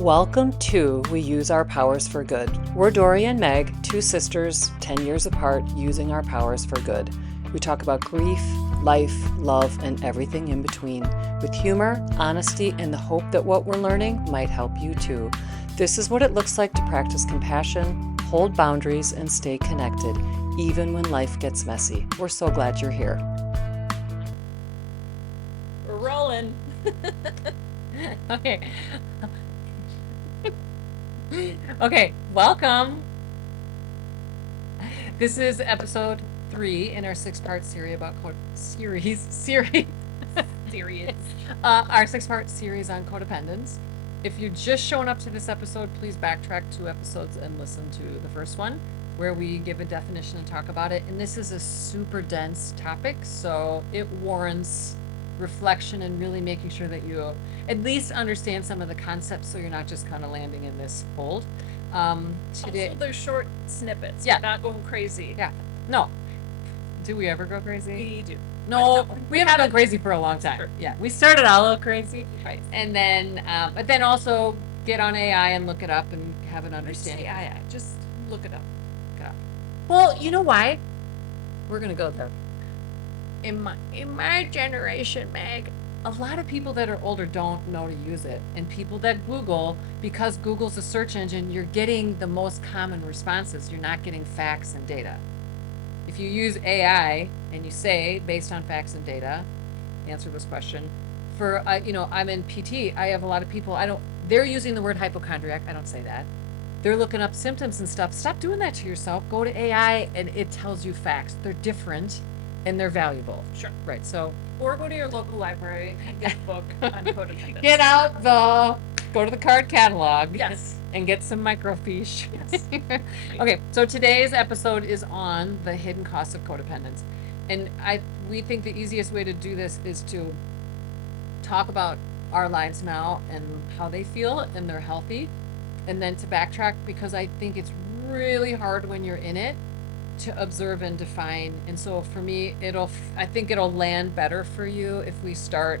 Welcome to We Use Our Powers for Good. We're Dory and Meg, two sisters, 10 years apart, using our powers for good. We talk about grief, life, love, and everything in between, with humor, honesty, and the hope that what we're learning might help you too. This is what it looks like to practice compassion, hold boundaries, and stay connected, even when life gets messy. We're so glad you're here. We're rolling. Okay. Okay, welcome. This is episode 3 in our 6-part series about our 6-part series on codependence. If you're just showing up to this episode, please backtrack 2 episodes and listen to the first one, where we give a definition and talk about it. And this is a super dense topic, so it warrants reflection and really making sure that you at least understand some of the concepts, so you're not just kind of landing in this fold. Today, also, they're short snippets. Yeah. We're not going crazy. Yeah. No. Do we ever go crazy? We do. No, we haven't gone crazy for a long time. Sure. Yeah, we started out a little crazy, Right. and then, but then also get on AI and look it up and have an understanding. AI. Just look it up. Well, you know why? We're gonna go there. In my generation, Meg, a lot of people that are older don't know to use it, and people that Google, because Google's a search engine, you're getting the most common responses. You're not getting facts and data. If you use AI and you say, based on facts and data, answer this question. For I'm in PT. I have a lot of people. They're using the word hypochondriac. I don't say that. They're looking up symptoms and stuff. Stop doing that to yourself. Go to AI and it tells you facts. They're different and they're valuable. Sure. Right. So, or go to your local library and get a book on codependence. Go to the card catalog. Yes. And get some microfiche. Yes. Okay, so today's episode is on the hidden costs of codependence. And we think the easiest way to do this is to talk about our lives now and how they feel and they're healthy. And then to backtrack, because I think it's really hard when you're in it to observe and define. And so for me, I think it'll land better for you if we start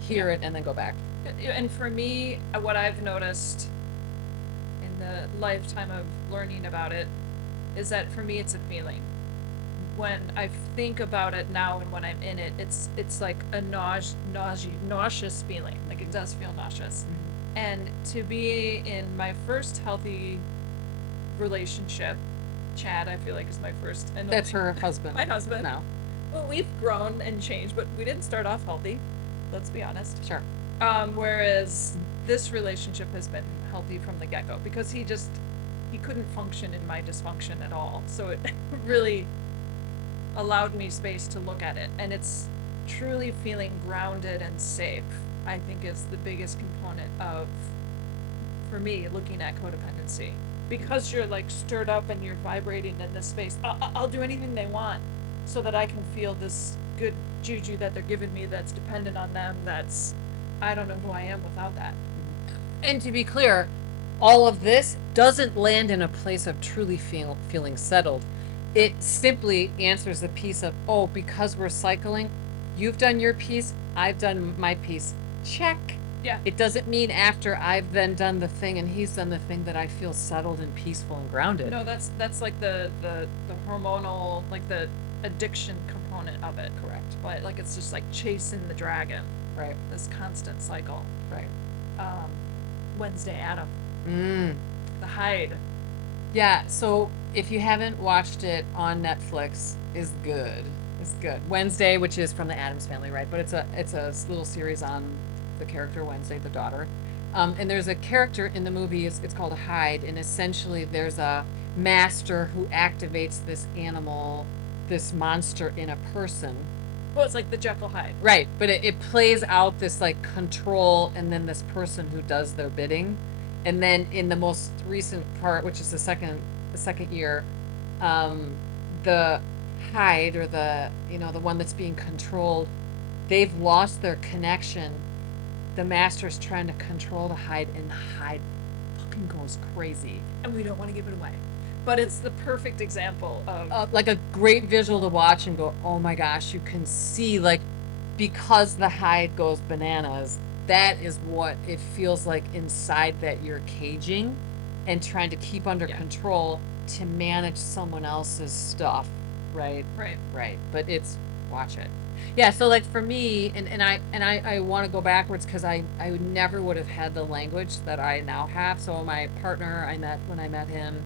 hear it and then go back. And for me, what I've noticed in the lifetime of learning about it is that for me it's a feeling. When I think about it now and when I'm in it, it's like a nauseous feeling. Like it does feel nauseous. Mm-hmm. And to be in my first healthy relationship, Chad, I feel like is my first. And That's her husband. My husband. No. Well, we've grown and changed, but we didn't start off healthy. Let's be honest. Sure. Whereas this relationship has been healthy from the get-go because he couldn't function in my dysfunction at all. So it really allowed me space to look at it. And it's truly feeling grounded and safe, I think, is the biggest component of, for me, looking at codependency. Because you're like stirred up and you're vibrating in this space, I'll do anything they want so that I can feel this good juju that they're giving me that's dependent on them. I don't know who I am without that. And to be clear, all of this doesn't land in a place of truly feeling settled. It simply answers the piece of, because we're cycling, you've done your piece, I've done my piece. Check. Yeah. It doesn't mean after I've then done the thing and he's done the thing that I feel settled and peaceful and grounded. No, that's like the hormonal, like the addiction component of it. Correct. But like it's just like chasing the dragon. Right. This constant cycle. Right. Wednesday Adam. Mm. The Hide. Yeah, so if you haven't watched it on Netflix, is good. It's good. Wednesday, which is from the Addams Family, right? But it's a little series on the character Wednesday, the daughter. And there's a character in the movie, it's called Hyde, and essentially there's a master who activates this animal, this monster in a person. Well, it's like the Jekyll Hyde. Right, but it plays out this like control and then this person who does their bidding. And then in the most recent part, which is the second year, the Hyde, or the one that's being controlled, they've lost their connection. The master's trying to control the Hyde, and the Hyde fucking goes crazy. And we don't want to give it away. But it's the perfect example of like a great visual to watch and go, oh my gosh, you can see, like, because the Hyde goes bananas, that is what it feels like inside that you're caging and trying to keep under Yeah. control to manage someone else's stuff, right? Right. Right, but it's watch it. Yeah, so like for me, and I want to go backwards because I would never would have had the language that I now have. So my partner I met when I met him,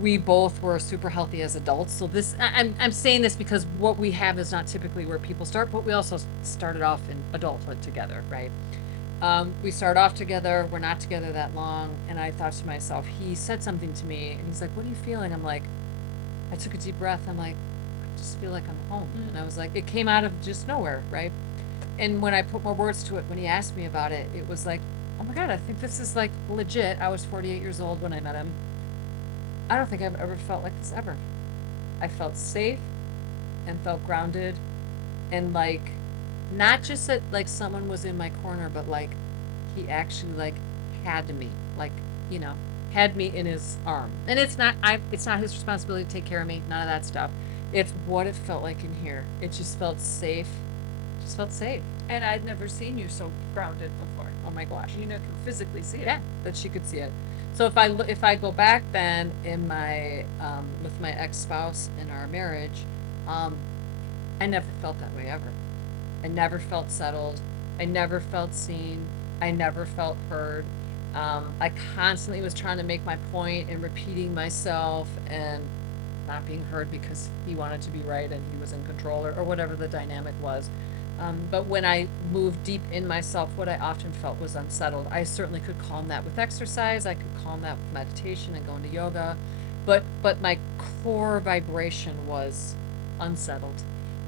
we both were super healthy as adults. So this I'm saying this because what we have is not typically where people start, but we also started off in adulthood together, right? We started off together. We're not together that long, and I thought to myself, he said something to me, and he's like, "What are you feeling?" I'm like, I took a deep breath. I'm like, I just feel like I'm home. Mm. And I was like, it came out of just nowhere, right? And when I put more words to it, when he asked me about it, it was like, oh my God, I think this is like legit. I was 48 years old when I met him. I don't think I've ever felt like this ever. I felt safe and felt grounded and like, not just that like someone was in my corner, but like he actually like had me, like, you know, had me in his arm. And it's not his responsibility to take care of me, none of that stuff. It's what it felt like in here. It just felt safe. Just felt safe. And I'd never seen you so grounded before. Oh my gosh. You know, could physically see it. Yeah, that she could see it. So if I go back then in my with my ex-spouse in our marriage, um I never felt that way ever. I never felt settled. I never felt seen. I never felt heard. I constantly was trying to make my point and repeating myself and not being heard because he wanted to be right and he was in control or whatever the dynamic was. But when I moved deep in myself, what I often felt was unsettled. I certainly could calm that with exercise. I could calm that with meditation and going to yoga. But my core vibration was unsettled.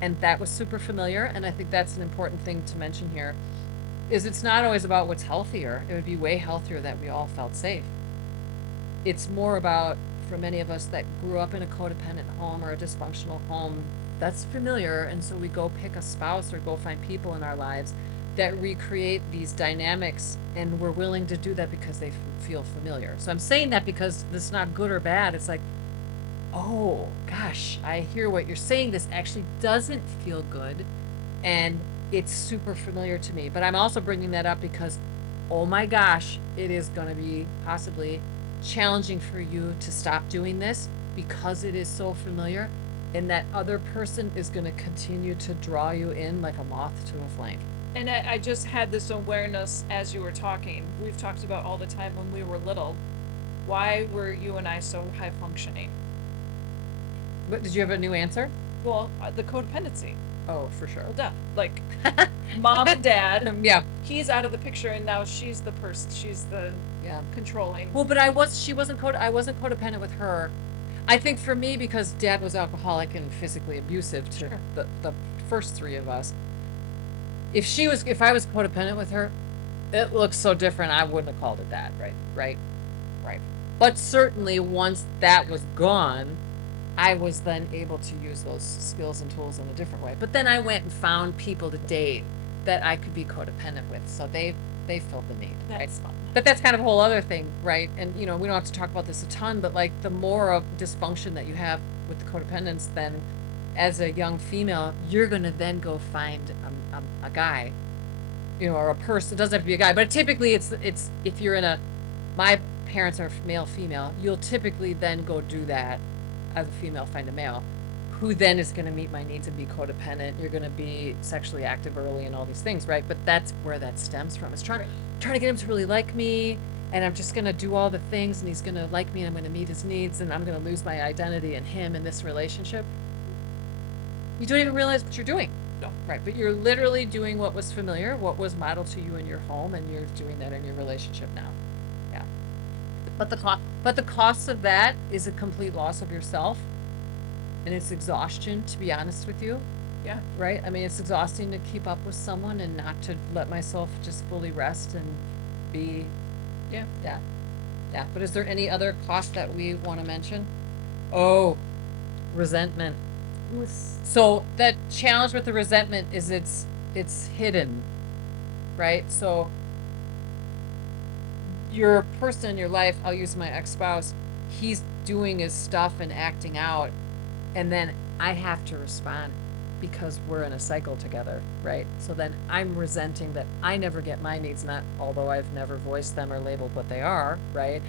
And that was super familiar. And I think that's an important thing to mention here is it's not always about what's healthier. It would be way healthier that we all felt safe. It's more about for many of us that grew up in a codependent home or a dysfunctional home, that's familiar. And so we go pick a spouse or go find people in our lives that recreate these dynamics. And we're willing to do that because they feel familiar. So I'm saying that because it's not good or bad. It's like, oh gosh, I hear what you're saying. This actually doesn't feel good. And it's super familiar to me. But I'm also bringing that up because, oh my gosh, it is going to be possibly challenging for you to stop doing this because it is so familiar. And that other person is going to continue to draw you in like a moth to a flame. And I just had this awareness as you were talking. We've talked about all the time when we were little. Why were you and I so high functioning? But did you have a new answer? Well, the codependency. Oh, for sure. Well, duh. Like, mom and dad, Yeah. he's out of the picture, and now she's the person. She's the Yeah. controlling. Well, but I wasn't codependent with her. I think for me, because dad was alcoholic and physically abusive to Sure. the first three of us. If I was codependent with her, it looks so different. I wouldn't have called it that. Right. But certainly once that was gone, I was then able to use those skills and tools in a different way. But then I went and found people to date that I could be codependent with. So they filled the need. Right? That's fun. But that's kind of a whole other thing, right? And we don't have to talk about this a ton, but like the more of dysfunction that you have with the codependence, then as a young female, you're gonna then go find a guy, or a person. It doesn't have to be a guy, but typically it's if you're in my parents are male female, you'll typically then go do that as a female, find a male who then is going to meet my needs and be codependent. You're going to be sexually active early and all these things, right? But that's where that stems from. It's trying to get him to really like me, and I'm just going to do all the things, and he's going to like me, and I'm going to meet his needs, and I'm going to lose my identity in him in this relationship. You don't even realize what you're doing. No. Right, but you're literally doing what was familiar, what was modeled to you in your home, and you're doing that in your relationship now. Yeah. But the cost of that is a complete loss of yourself. And it's exhaustion, to be honest with you. Yeah. Right? I mean, it's exhausting to keep up with someone and not to let myself just fully rest and be. Yeah. Yeah. But is there any other cost that we want to mention? Oh, resentment. So that challenge with the resentment is it's hidden, right? So your person in your life, I'll use my ex-spouse, he's doing his stuff and acting out, and then I have to respond. because we're in a cycle together, right? So then I'm resenting that I never get my needs met, although I've never voiced them or labeled what they are, right?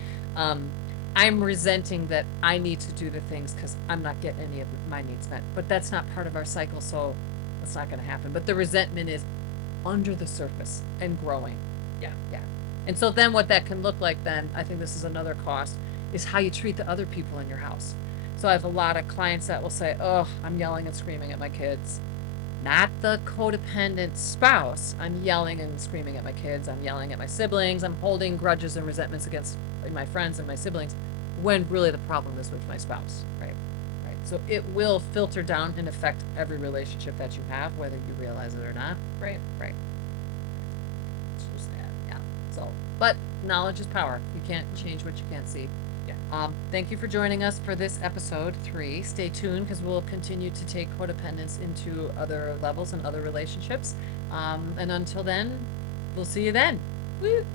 I'm resenting that I need to do the things because I'm not getting any of my needs met. But that's not part of our cycle, so it's not going to happen. But the resentment is under the surface and growing. Yeah. Yeah. And so then what that can look like then, I think this is another cost, is how you treat the other people in your house. So I have a lot of clients that will say, oh, I'm yelling and screaming at my kids. Not the codependent spouse. I'm yelling and screaming at my kids. I'm yelling at my siblings. I'm holding grudges and resentments against my friends and my siblings, when really the problem is with my spouse, right? Right. So it will filter down and affect every relationship that you have, whether you realize it or not. Right. Right. It's just that, yeah. So, but knowledge is power. You can't change what you can't see. Yeah. Thank you for joining us for this episode 3. Stay tuned because we'll continue to take codependence into other levels and other relationships. And until then, we'll see you then. Woo!